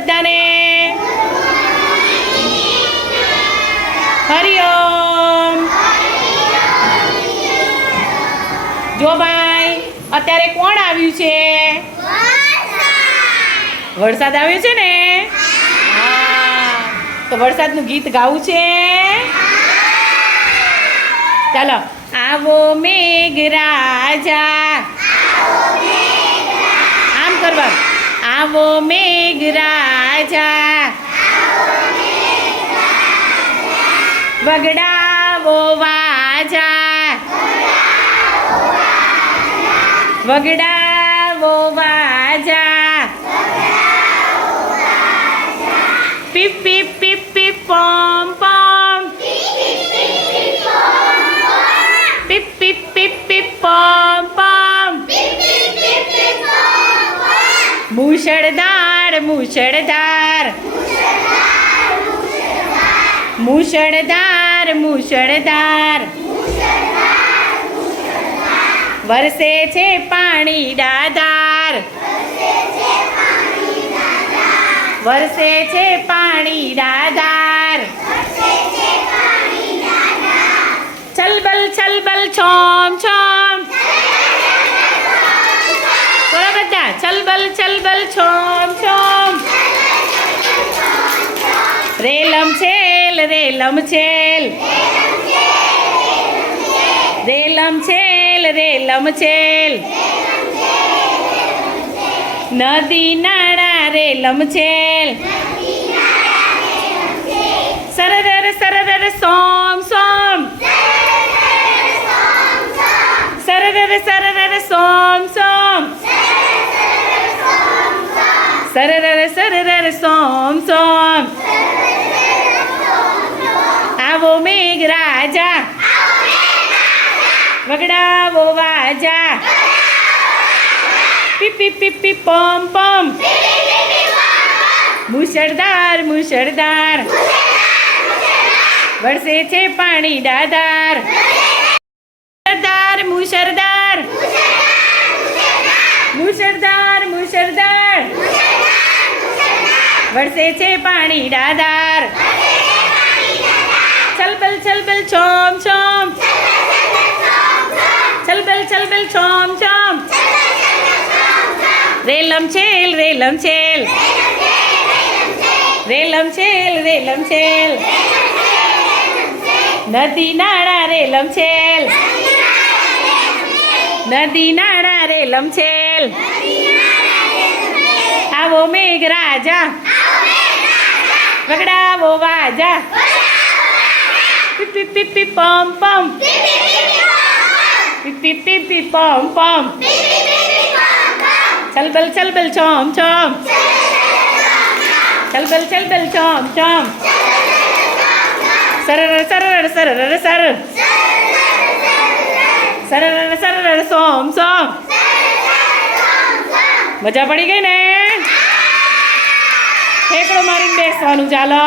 બધાને. હરિઓમ જો ભાઈ, અત્યારે કોણ આવ્યું છે? વરસાદ આવ્યો છે ને? તો વરસાદનું ગીત ગાવું છે? ચાલો. આવો મેઘરાજા આમ કરવા. આવો મેઘરાજા વગડાવો વાજા. વગડાવો વાજા પીપ પીપ પીપ પીપ પોમ પોમ મુશળધાર મુશળધાર. મુશળધાર મુશળધાર. વરસે છે પાણી ડાધાર. વરસે છે પાણી ડાધાર. છલબલ છલબલ છોમ છોમ. બોલો બધા છલબલ છલબલ છોમ. છોમ રેલમ છેલ રેલમ છેલ. રેલમ છેલ રેલમ છેલ. નદી નાળા રેલમ છેલ. સરદર સરદર, સોમ સોમ. સરદર સરદર, સોમ સોમ. સરર સરર સોમ સોમ આવો મેઘ રાજા વગડાવો વાજા પીપી પીપી પમ પમ મુશળધાર મુશળધાર વરસે છે પાણી દાદાર મુશળધાર મુશળધાર મુશળધાર મુશળધાર વરસે છે પાણી દાદાર છલબલ છલબલ છોમ છોમ છલબલ છલબલ છોમ છોમ રેલમ છેલ રેલમ છેલ. રેલમ છેલ રેલમ છેલ. નદી નાળા રેલમ છેલ. નદી નાળા રેલમ છેલ. આવો મેઘ રાજા. વગડાવો વાજા. પી પી પી પી પમ પમ. પી પી પી પી, પમ પમ. છલબલ છલબલ છોમ છોમ છલબલ છલબલ ચોમ ચોમ. સરર સરર સરર સર સરર સરર સોમ સોમ. મજા પડી ગઈ ને? ઠેકડો મારીને બેસવાનું. ચાલો.